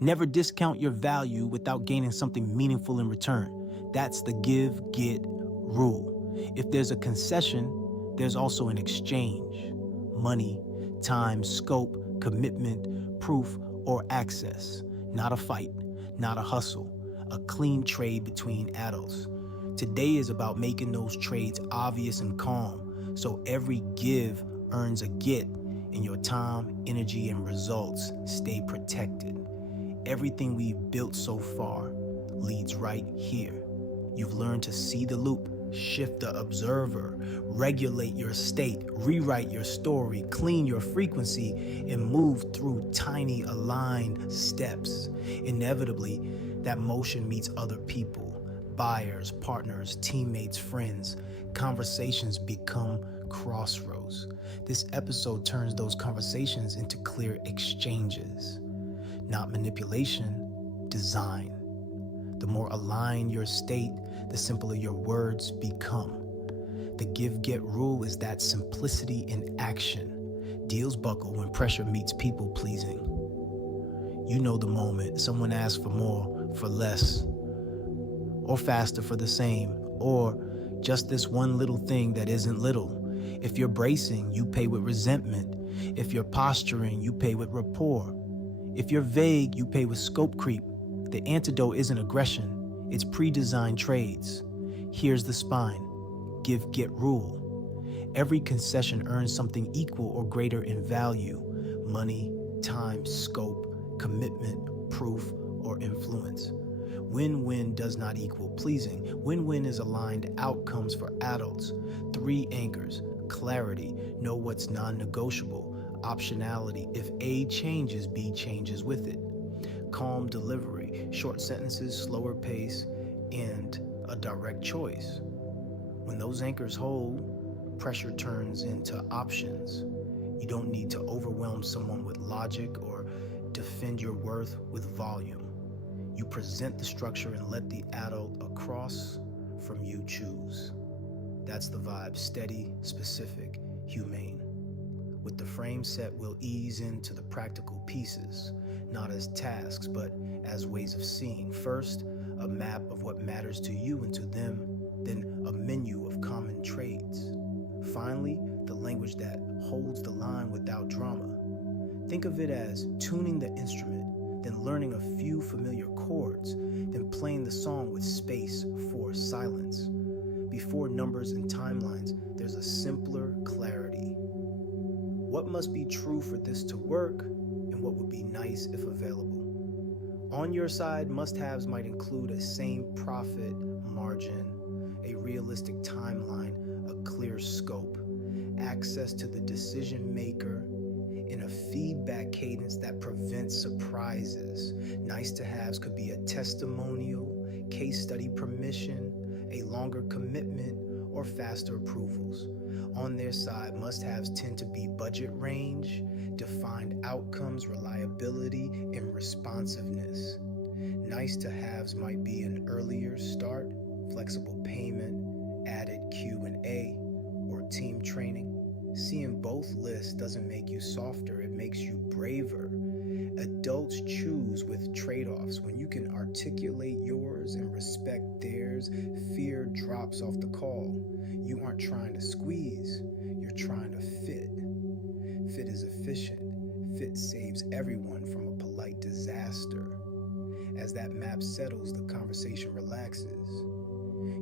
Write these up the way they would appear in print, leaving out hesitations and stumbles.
Never discount your value without gaining something meaningful in return. That's the give, get rule. If there's a concession, there's also an exchange. Money, time, scope, commitment, proof, or access. Not a fight, not a hustle. A clean trade between adults. Today is about making those trades obvious and calm, so every give earns a get, and your time, energy, and results stay protected. Everything we've built so far leads right here. You've learned to see the loop, shift the observer, regulate your state, rewrite your story, clean your frequency, and move through tiny aligned steps. Inevitably, that motion meets other people, buyers, partners, teammates, friends. Conversations become crossroads. This episode turns those conversations into clear exchanges. Not manipulation, design. The more aligned your state, the simpler your words become. The give-get rule is that simplicity in action. Deals buckle when pressure meets people-pleasing. You know the moment someone asks for more, for less, or faster for the same, or just this one little thing that isn't little. If you're bracing, you pay with resentment. If you're posturing, you pay with rapport. If you're vague, you pay with scope creep. The antidote isn't aggression, it's pre-designed trades. Here's the spine. Give, get, rule. Every concession earns something equal or greater in value. Money, time, scope, commitment, proof, or influence. Win-win does not equal pleasing. Win-win is aligned outcomes for adults. 3 anchors. Clarity. Know what's non-negotiable. Optionality. If A changes, B changes with it. Calm delivery. Short sentences, slower pace, and a direct choice. When those anchors hold, pressure turns into options. You don't need to overwhelm someone with logic or defend your worth with volume. You present the structure and let the adult across from you choose. That's the vibe. Steady, specific, humane. With the frame set, we'll ease into the practical pieces, not as tasks, but as ways of seeing. First, a map of what matters to you and to them, then a menu of common trades. Finally, the language that holds the line without drama. Think of it as tuning the instrument, then learning a few familiar chords, then playing the song with space for silence. Before numbers and timelines, there's a simpler clarity. What must be true for this to work, and what would be nice if available? On your side, must-haves might include a same profit margin, a realistic timeline, a clear scope, access to the decision maker, and a feedback cadence that prevents surprises. Nice to haves could be a testimonial, case study permission, a longer commitment, or faster approvals. On their side, must-haves tend to be budget range, defined outcomes, reliability, and responsiveness. Nice to haves might be an earlier start, flexible payment, added Q&A, or team training. Seeing both lists doesn't make you softer, it makes you braver. Adults choose with trade-offs. When you can articulate yours and respect theirs, fear drops off the call. You aren't trying to squeeze, you're trying to fit. Fit is efficient. Fit saves everyone from a polite disaster. As that map settles, the conversation relaxes.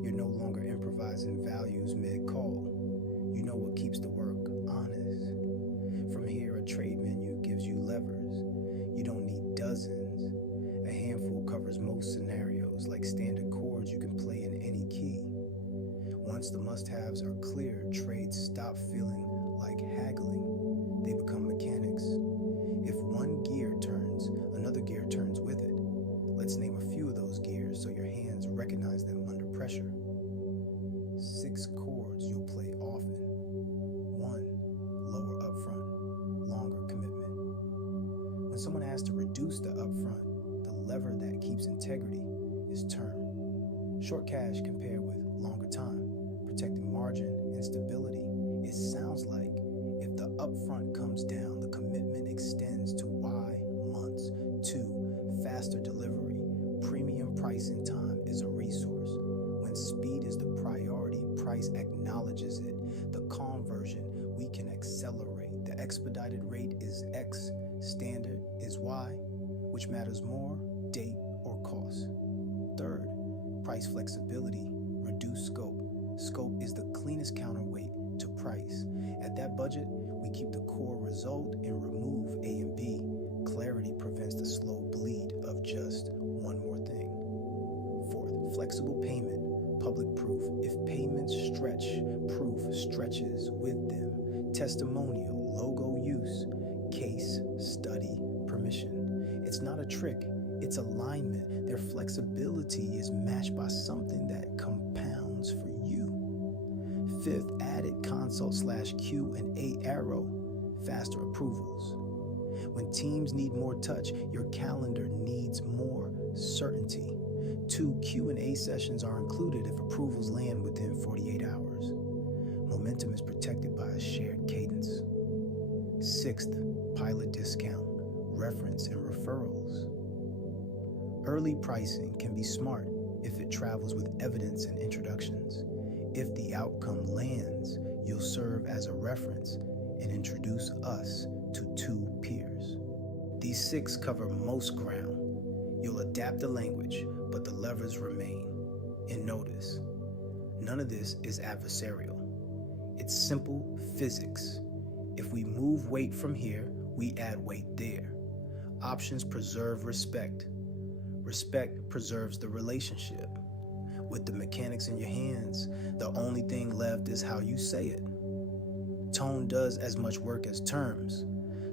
You're no longer improvising values mid-call. You know what keeps the work honest. From here, a trade menu gives you levers. You don't need dozens. A handful covers most scenarios, like standard chords you can play in any key. Once the must-haves are clear, trades stop feeling like haggling. They become mechanics. If one gear turns, another gear turns with it. Let's name a few of those gears so your hands recognize them under pressure. 6 chords you'll play often. 1, lower upfront, longer commitment. When someone asks to reduce the upfront, the lever that keeps integrity is term. Short cash compared with longer time, protecting margin and stability. It sounds like if the upfront comes down, the commitment extends to Y months. 2, faster delivery, premium pricing time is a resource. When speed is the priority, price acknowledges it. The calm version, we can accelerate. The expedited rate is X, standard is Y. Which matters more, date or cost? Third, price flexibility, reduce scope. Scope is the cleanest counterweight to price. At that budget, we keep the core result and remove A and B. Clarity prevents the slow bleed of just one more thing. Fourth, flexible payment, public proof. If payments stretch, proof stretches with them. Testimonial, logo use, case, study, permission. It's not a trick, it's alignment. Their flexibility is matched by something that compounds for you. Fifth, added consult/Q&A arrow, faster approvals. When teams need more touch, your calendar needs more certainty. 2 Q&A sessions are included if approvals land within 48 hours. Momentum is protected by a shared cadence. Sixth, pilot discount, reference and referrals. Early pricing can be smart if it travels with evidence and introductions. If the outcome lands, you'll serve as a reference and introduce us to 2 peers. These 6 cover most ground. You'll adapt the language, but the levers remain. And notice, none of this is adversarial. It's simple physics. If we move weight from here, we add weight there. Options preserve respect. Respect preserves the relationship. With the mechanics in your hands, the only thing left is how you say it. Tone does as much work as terms.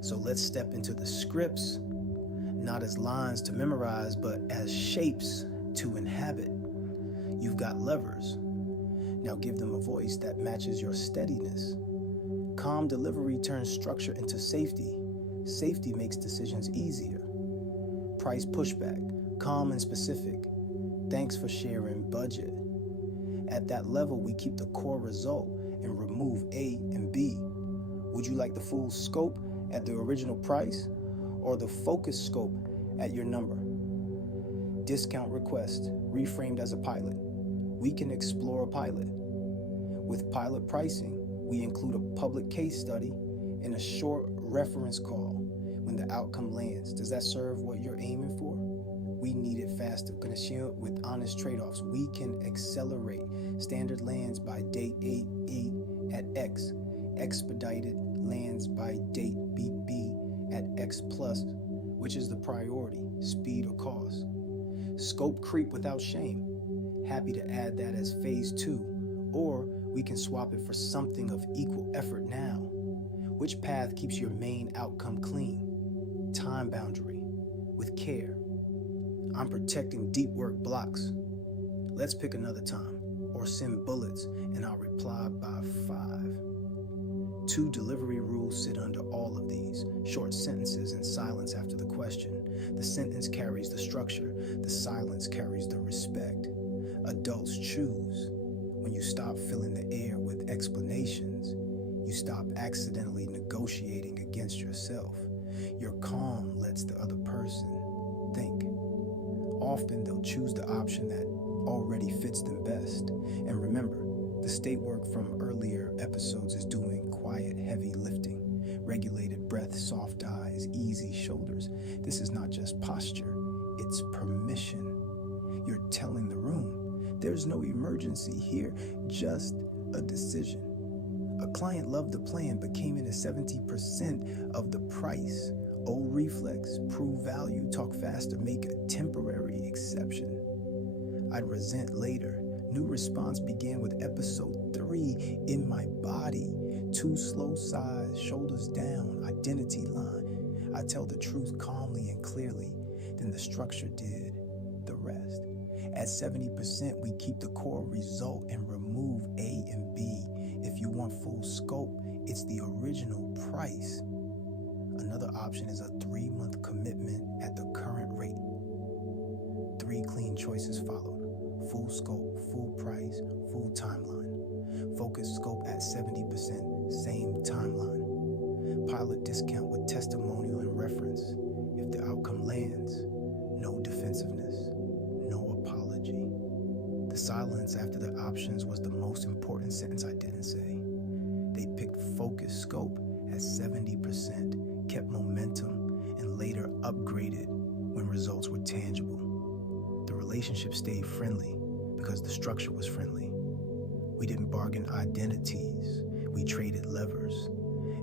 So let's step into the scripts, not as lines to memorize, but as shapes to inhabit. You've got levers. Now give them a voice that matches your steadiness. Calm delivery turns structure into safety. Safety makes decisions easier. Price pushback, calm and specific. Thanks for sharing budget. At that level, we keep the core result and remove A and B. Would you like the full scope at the original price or the focus scope at your number? Discount request, reframed as a pilot. We can explore a pilot. With pilot pricing, we include a public case study and a short reference call when the outcome lands. Does that serve what you're aiming for? We need it faster. Connection with honest trade-offs. We can accelerate. Standard lands by date 8E at X. Expedited lands by date BB at X plus, which is the priority, speed or cost. Scope creep without shame. Happy to add that as phase 2, or we can swap it for something of equal effort now. Which path keeps your main outcome clean? Time boundary, with care. I'm protecting deep work blocks. Let's pick another time, or send bullets and I'll reply by 5. 2 delivery rules sit under all of these. Short sentences and silence after the question. The sentence carries the structure. The silence carries the respect. Adults choose. When you stop filling the air with explanations, you stop accidentally negotiating against yourself. Your calm lets the other person think. Often they'll choose the option that already fits them best. And remember, the state work from earlier episodes is doing quiet, heavy lifting. Regulated breath, soft eyes, easy shoulders. This is not just posture, it's permission. You're telling the room, there's no emergency here, just a decision. A client loved the plan but came in at 70% of the price. Old reflex, prove value, talk faster, make a temporary exception. I'd resent later. New response began with episode 3 in my body. 2 slow sighs, shoulders down, identity line. I tell the truth calmly and clearly, then the structure did the rest. At 70%, we keep the core result and remove A and B. If you want full scope, it's the original price. Another option is a 3-month commitment at the current rate. 3 clean choices followed. Full scope, full price, full timeline. Focus scope at 70%, same timeline. Pilot discount with testimonial and reference. If the outcome lands, no after the options was the most important sentence I didn't say. They picked focus scope at 70%, kept momentum, and later upgraded when results were tangible. The relationship stayed friendly because the structure was friendly. We didn't bargain identities, we traded levers.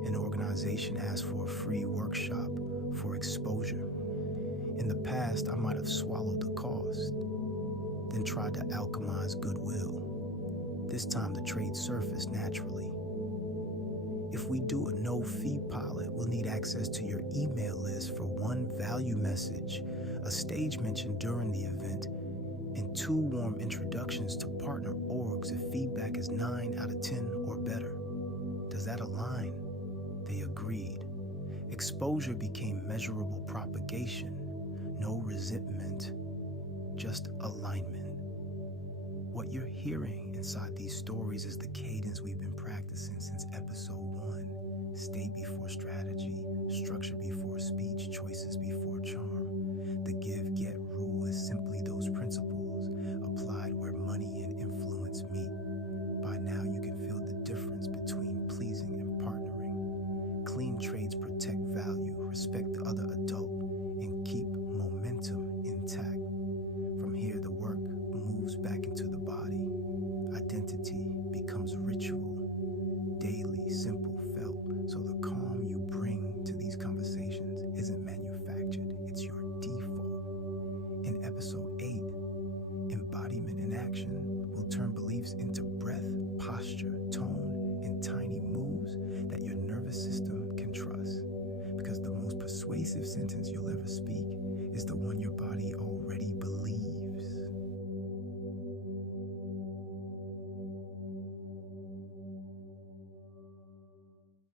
An organization asked for a free workshop for exposure. In the past, I might have swallowed the cost, then tried to alchemize goodwill. This time the trade surfaced naturally. If we do a no-fee pilot, we'll need access to your email list for one value message, a stage mention during the event, and 2 warm introductions to partner orgs if feedback is 9 out of 10 or better. Does that align? They agreed. Exposure became measurable propagation. No resentment, just alignment. What you're hearing inside these stories is the cadence we've been practicing since episode 1. State before strategy, structure before speech, choices before charm. The give-get rule is simply those principles applied where money and influence meet. By now you can feel the difference between pleasing and partnering. Clean trades protect value, respect the other adult, and keep momentum intact. From here, the work moves back into the body. Identity becomes ritual, daily, simple, felt. So the calm you bring to these conversations isn't manufactured, it's your default. In episode 8, embodiment in action will turn beliefs into breath, posture, tone, and tiny moves that your nervous system can trust. Because the most persuasive sentence you'll